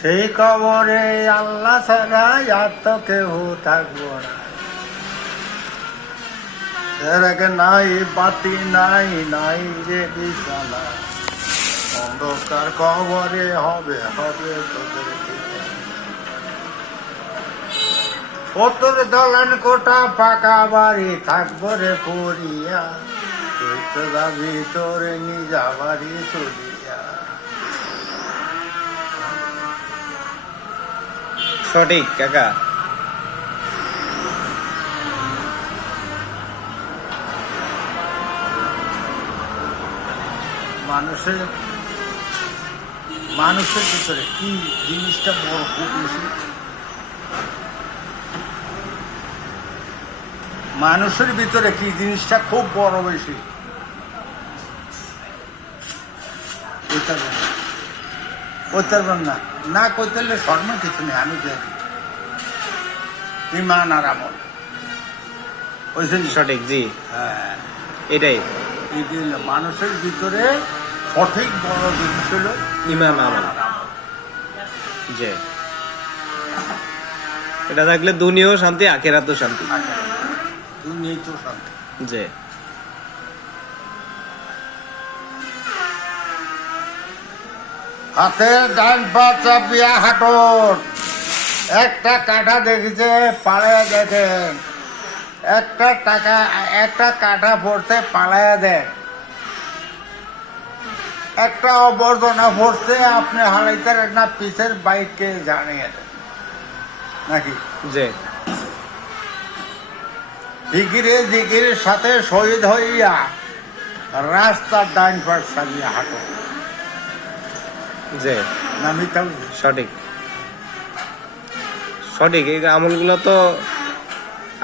সেই কবরে আল্লাহ ছাড়া আর তো কেউ থাকবো না। এর আগে নাই বাতি নাই নাই রে বিছানা, অন্ধকার কবরে হবে হবে তোদের তোর দলান কোটা পাকা বাড়ি থাকবো রে পড়িয়া, তুই তো যাবি তোর নিজা বাড়ি চলিয়া। সঠিক কাকা। মানুষের মানুষের ভিতরে কি জিনিসটা বড় খুব বেশি, মানুষের ভিতরে কি জিনিসটা খুব বড় বেশি, না না কইতে শর্ম কিছু নেই। আমি দেখি ইমান আর আমল, সঠিক জি, হ্যাঁ এটাই মানুষের ভিতরে সঠিক বড় জিনিস হলো ইমান আমল। জি, এটা থাকলে দুনিয়াও শান্তি আখিরাতেও শান্তি। দুনিয়ায় তো শান্তি। জি, হাতের ডান পা চাপিয়া হাঁটন, একটা কাঠা দেখেছে পালাইয়া দেখেন, একটা কাঠা পড়ছে পালাইয়া দেন, একটা অবর্জনা পড়ছে আপনি হারাইতে না পিছের বাইককে জানিয়ে দেন নাকি। জি, জিকিরের সাথে শহীদ হইয়া রাস্তার ডান পাশ চালিয়ে হাঁটো। জি, না মিথ্যা? সঠিক সঠিক। এই আমলগুলো তো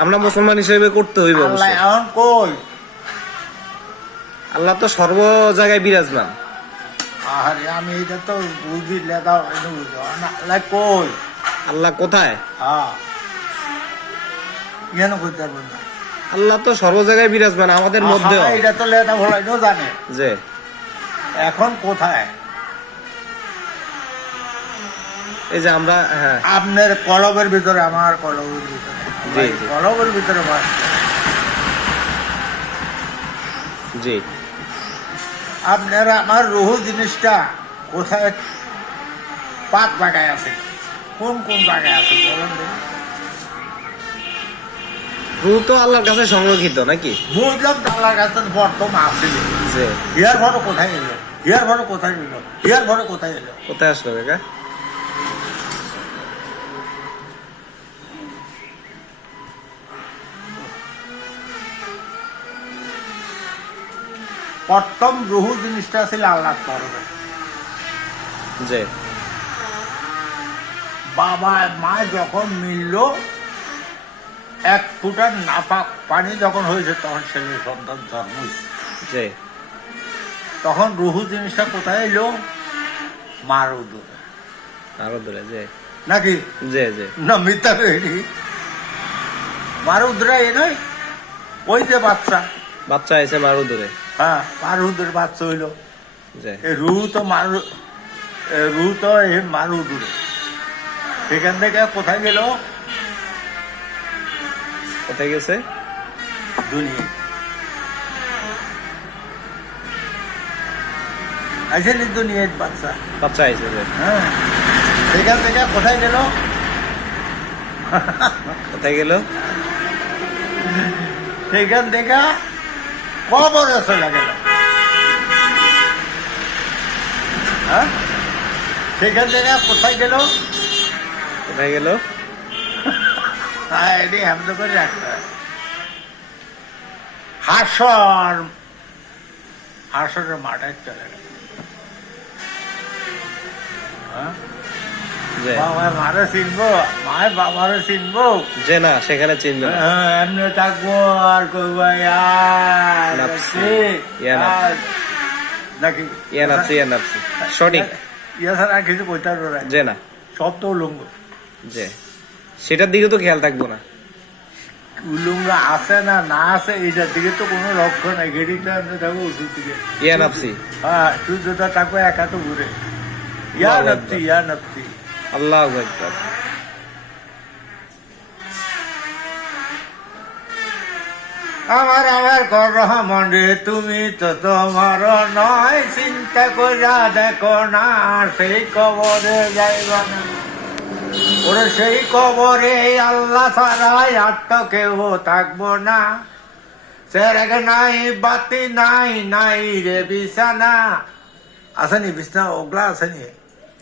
আমরা মুসলমান হিসেবে করতে হইব। আল্লাহ এখন কই? আল্লাহ তো সর্ব জায়গায় বিরাজমান। আরে আমি এটা তো বুঝি লেখা বুঝো না। আল্লাহ কই? আল্লাহ কোথায়? হ্যাঁ কেন কইতে পারবো না? আল্লাহ তো সর্ব জায়গায় বিরাজমান, আমাদের মধ্যে। এটা তো লেখা ভোলাইও জানে। যে এখন কোথায়? এই যে আমরা, হ্যাঁ, আপনার কলবের ভিতরে, আমার কলবের ভিতরে, কলবের ভিতরে বাস। জি, আপনার আমার রুহু জিনিসটা কোথায় পাক জায়গায় আছে, কোন কোন জায়গায় আছে বলেন? রূহ তো আল্লাহর কাছে সংরক্ষিত নাকি? বুঝলাম আল্লাহর কাছে বর্তমান আছে। যে হিয়ার ভরো কোথায় এলো? হিয়ার ভরো কোথায় এলো? হিয়ার ভরো কোথায় এলো? কোথায় আসলো কাকা? প্রথম রুহু জিনিসটা ছিল আল্লাহর তরফে। যে বাবা মা যখন মিলল, এক ফুটার নাপাক পানি যখন হয়েছে তখন ছেলের সন্তান জন্ম হয়েছে। যে তখন রুহু জিনিসটা কোথায় এলো? মার উদরে। আরো দূরে। যে নাকি? যে যে না মিথ্যা হয়নি। মার উদরে এ নয়, ওই যে বাচ্চা বাচ্চা এসে মারু দূরে। হ্যাঁ মার উদরে বাচ্চা হইলো। যে রুহু তো মার উদরে। সেখান থেকে কোথায় গেল? কোথায় গেছে? দুনিয়া। আছে নি দুনিয়ার বাচ্চা? বাচ্চা আইছে। যে হ্যাঁ, সেখান থেকে কোথায় গেল? কোথায় গেল? সেখান থেকে কবরে চলে গেল। হ্যাঁ, সেখান থেকে কোথায় গেল? কোথায় গেল? এটি হামদ করে রাখতে হয়। হাসরের মাঠে চলে গেল। হ্যাঁ, যে বাবা মারে চিনবো, মায়ের বাবারে চিনবো। যে না, সেখানে চিনবে না। এমনি থাকবো আর কইবো নাফসি, ইয়া নাফসি। নাকি ইয়া নাফসি, ইয়া নাফসি। সঠিক। ইয়া ছাড়া আর কিছু কইতে পারবো না। যে না, সব তো উলঙ্গ। যে সেটার দিকে তো খেয়াল থাকবো না। উলঙ্গ আছে না না আছে এইটার দিকে তো কোনো লক্ষ্য নাই। গেড়িটা থাকবো উঁচুর দিকে। ইয়া নাফসি। হ্যাঁ, সূর্যটা থাকবো একা তো ঘুরে। ইয়া নাফসি, ইয়া নাফসি। আল্লাহু আকবার। আমার আমার কর রহমান রে, তুমি তো তোমার নয়, চিন্তা কইরা দেখো না সেই কবরে যাইবা না। ওরে সেই কবরে আল্লাহ ছাড়াই আর তো কেউ থাকবো না। সেরেক নাই, বাতি নাই, নাই রে বিছানা। আসেনি বিছানা, ওগুলা আসেনি।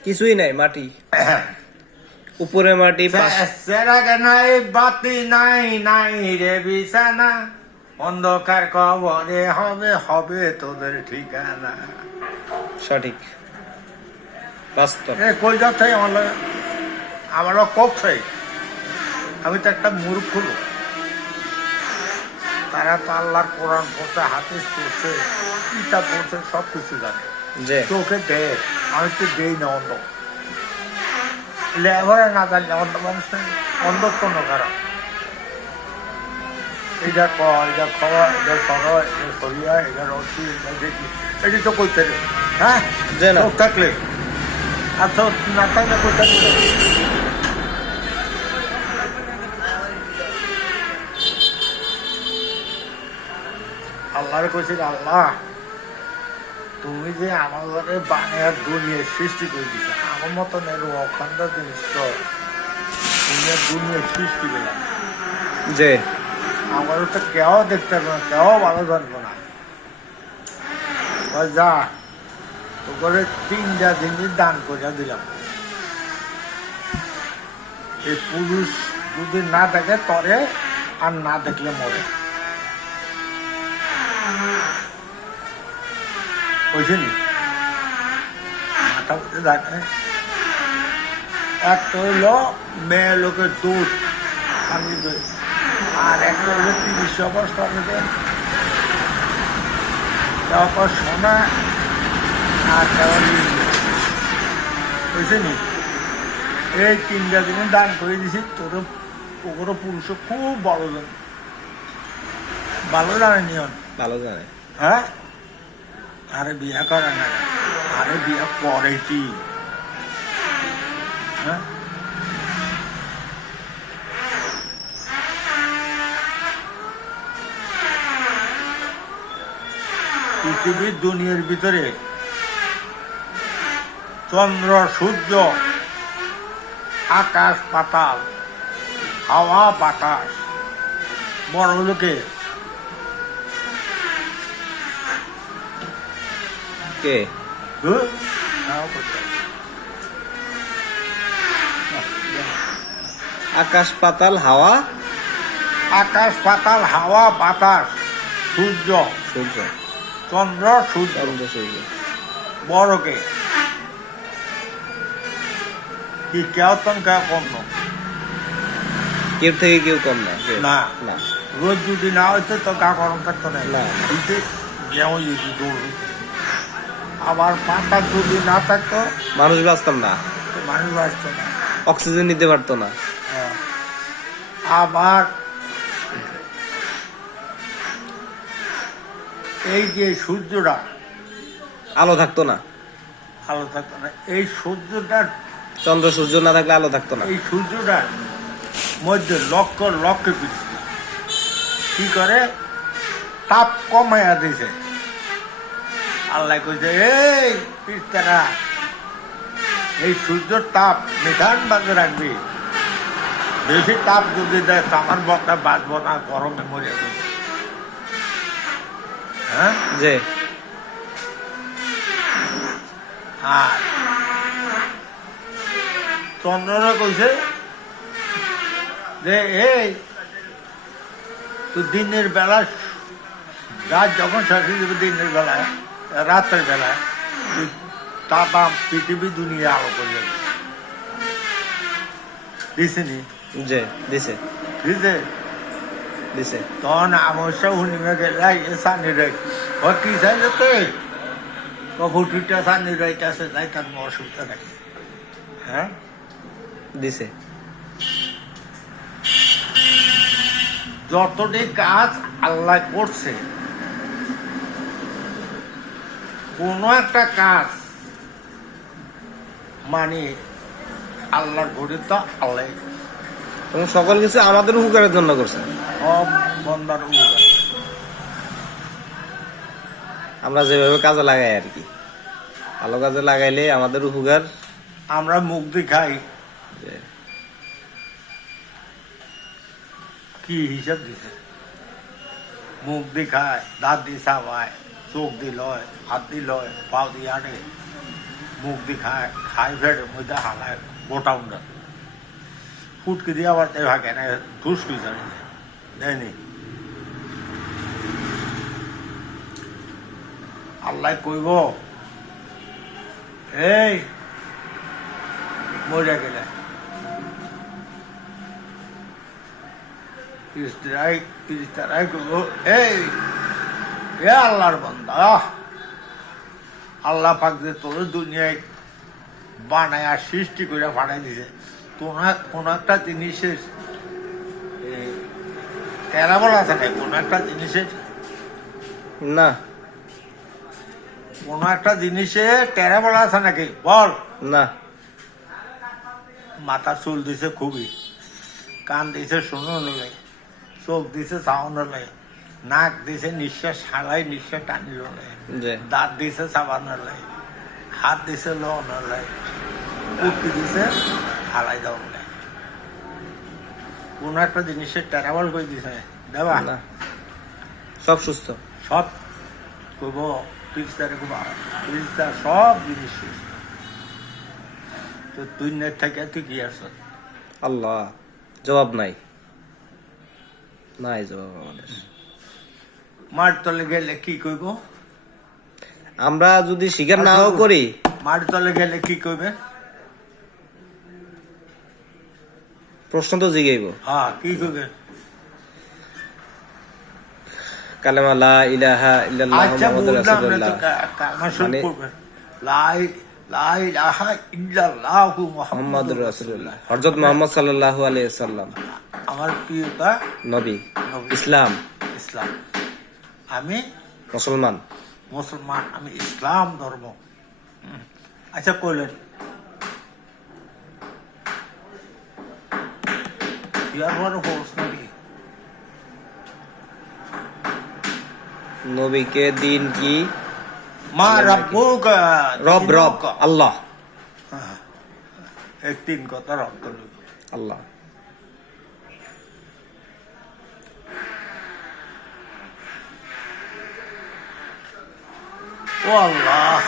কিছুই নাই, মাটি, উপরে মাটি। সেরেক নাই, বাতি নাই, নাই রে বিছানা। অন্ধকার কবরে হবে, হবে তোদের ঠিকানা। সঠিক, বাস্তব। কই যাচ্ছে আমারও করছে। আমি তো একটা মূর্খ লোক। তারা তো আল্লাহর কোরআন পড়ছে, হাদিস পড়ছে, কিতাব পড়ছে, সব কিছু জানে। যে চোখে দে, আমি তো দেই না অন্ধ। লেভরে না জানলে অন্ধ মানুষ নেই, অন্ধত্ব না কারণ। এটা ক, এটা খাওয়া, এটা সরা, এটা সরিয়া, এটা রসি, এটা দেখি, এটি তো করতে রে। হ্যাঁ, যে না চোখ থাকলে আর চোখ না থাকলে কই থাকলে। আল্লাহর কইছিল, আল্লাহ তুমি যে আমার ঘরে বানিয়ার দুনিয়ার সৃষ্টি করে দিচ্ছ, আমার মতন এর অখণ্ড জিনিস তো তুমি দুনিয়ার সৃষ্টি করে যে আমারও তো কেউ দেখতে পারবো না, কেউ ভালো জানবো না। যা তো করে 3টা জিনিস দান করে দিলাম। এই পুরুষ যদি না দেখে তরে, আর না দেখলে মরে। বুঝিনি মাথা বুঝে দেখে। একটা হইল মেয়ে লোকের দুধ পানি দই, আর একটা হইল 30 অবস্থা থেকে তারপর সোনা আর বুঝিনি। এই 3টা জিনিস দান করে দিছি। তোর ওগুলো পুরুষ খুব বড় জন, ভালো জানে নিয়ন, ভালো জানে। হ্যাঁ, আরে বিয়া করে না, আরে বিয়া করে কি? হ্যাঁ, পৃথিবীর দুনিয়ার ভিতরে চন্দ্র, সূর্য, আকাশ, পাতাল, হাওয়া, বাতাস, বড় লোকে কে? আকাশ পাতাল হাওয়া, আকাশ, পাতাল, হাওয়া, বাতাস, সূর্য, সূর্য, চন্দ্র, সূর্য, চন্দ্র, সূর্য। বড়কে কি কেউ তন কেউ কম না। কেউ থেকে কেউ কম না। কে? না, না, রোজ যদি না হইতো তো গা গরম থাকতো না। না। আবার পাতা যদি না থাকতো মানুষ বাঁচতাম না, তো মানুষ বাঁচতো না। অক্সিজেন নিতে পারতো না। হ্যাঁ। আবার এই যে সূর্যটা, আলো থাকতো না, আলো থাকতো না। এই সূর্যটার, চন্দ্র সূর্য না থাকলে আলো থাকতো না। এই সূর্যটার মধ্যে লক্ষ লক্ষ পৃথিবী কি করে তাপ কমাইয়া দিছে। আল্লাহ কইছে, এই পৃষ্ঠারা, এই সূর্যর তাপ নিধান বাজে রাখবি। বেশি তাপ যদি দেয় আমার বকটা বাঁচবো না, গরমে মরে যাবে। হ্যাঁ, যে আর চন্দ্ররা কইছে যে এই তুই দিনের বেলা, রাত যখন শেষ হয়ে যাবে দিনের বেলায়, রাতের বেলায় তুই তাপ পৃথিবী দুনিয়া আলো করে যাবে। দিছেনি? যে দিছে, দিছে। দিছে। তখন আমসা হুনিমে গেলে সানি রে কি চাই যেতে ফুটিটা সানি রাইতেছে, তাই তার অসুবিধা নাকি? হ্যাঁ, দিছে। যতটি কাজ আল্লাহ করছে, কোন একটা কাজ মানে আল্লাহর ঘড়ি তো আল্লাহ এবং সকল কিছু আমাদের উপকারের জন্য করছে। সব বন্দার উপকার। আমরা যেভাবে কাজে লাগাই আর কি, ভালো কাজে লাগাইলে আমাদের উপকার। আমরা মুক্তি খাই কি হিসাব দিছে, মুখ দি খায়, দাঁত দি চাবায়, চোখ দি লয়, হাত দি লয়, পাও দি আনে, মুখ দি খায়, খাই ফেটে মধ্যে হালায় গোটা উন্ডা ফুটকি দিয়ে আবার তাই ভাগে না ঢুসকি জানি দেয়নি। আল্লাহ কইব এই মরে গেলে তিরিশটারাই কইব এই এ আল্লাহর বান্দা, আল্লাহ পাক যে তোর দুনিয়ায় বানায় আর সৃষ্টি করে পাঠাই দিছে, তোমার কোন একটা জিনিসের প্যারাবল আছে না, কোন একটা জিনিসের না, কোন একটা জিনিসে প্যারাবল আছে নাকি বল না। মাথা চুল দিছে খুবই, কান দিছে শুনোনো লাই, চোখ দিছে চাওয়ানো লাই, নাক দিছে নিঃশ্বাস হালাই নিঃশ্বাস টানিল লাই, দাঁত দিছে চাবানোর লাই, হাত দিছে লোনের লাই, উঠি দিছে হালাই দেওয়ার লাই। কোন একটা জিনিসের প্যারাবল করে দিছে দেবা না, সব সুস্থ, সব কইব তিরিশটারে খুব তিরিশটা সব জিনিস সুস্থ। তো তুই নেট থেকে তুই কি আস আল্লাহ জবাব নাই, নাই জবাব আমাদের। মার তলে গেলে কি কইব, আমরা যদি স্বীকার নাও করি, মার তলে গেলে কি কইবে, প্রশ্ন তো জিগাইব। হ্যাঁ কি কইবে, কালেমা লা ইলাহা ইল্লাল্লাহু আচ্ছা মুহাম্মাদুর বললাম না রাসূলুল্লাহ, তো কালমা শুরু মানে করবে লা ইলাহা ইল্লাল্লাহু মুহাম্মাদুর মুহাম্মাদুর রাসূলুল্লাহ, হযরত মুহাম্মদ সাল্লাল্লাহু আলাইহি ওয়াসাল্লাম আমার প্রিয়তা নবী, নবী। ইসলাম, ইসলাম, আমি মুসলমান। মুসলমান, আমি ইসলাম ধর্ম। আচ্ছা কইলেন ইয়ার বড় হোস নাকি, নবীকে দিন কি, মা রাব্বুকা রব রব আল্লাহ, এই তিন কথার অর্থ লইব আল্লাহ। ও আল্লাহ,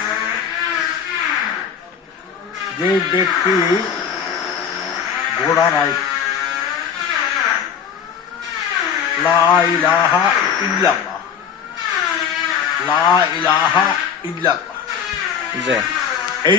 যে ব্যক্তি ঘোড়া রাইড লা ইলাহা ইল্লাল্লাহ, লা ইলাহা ইল্লাল্লাহ, যে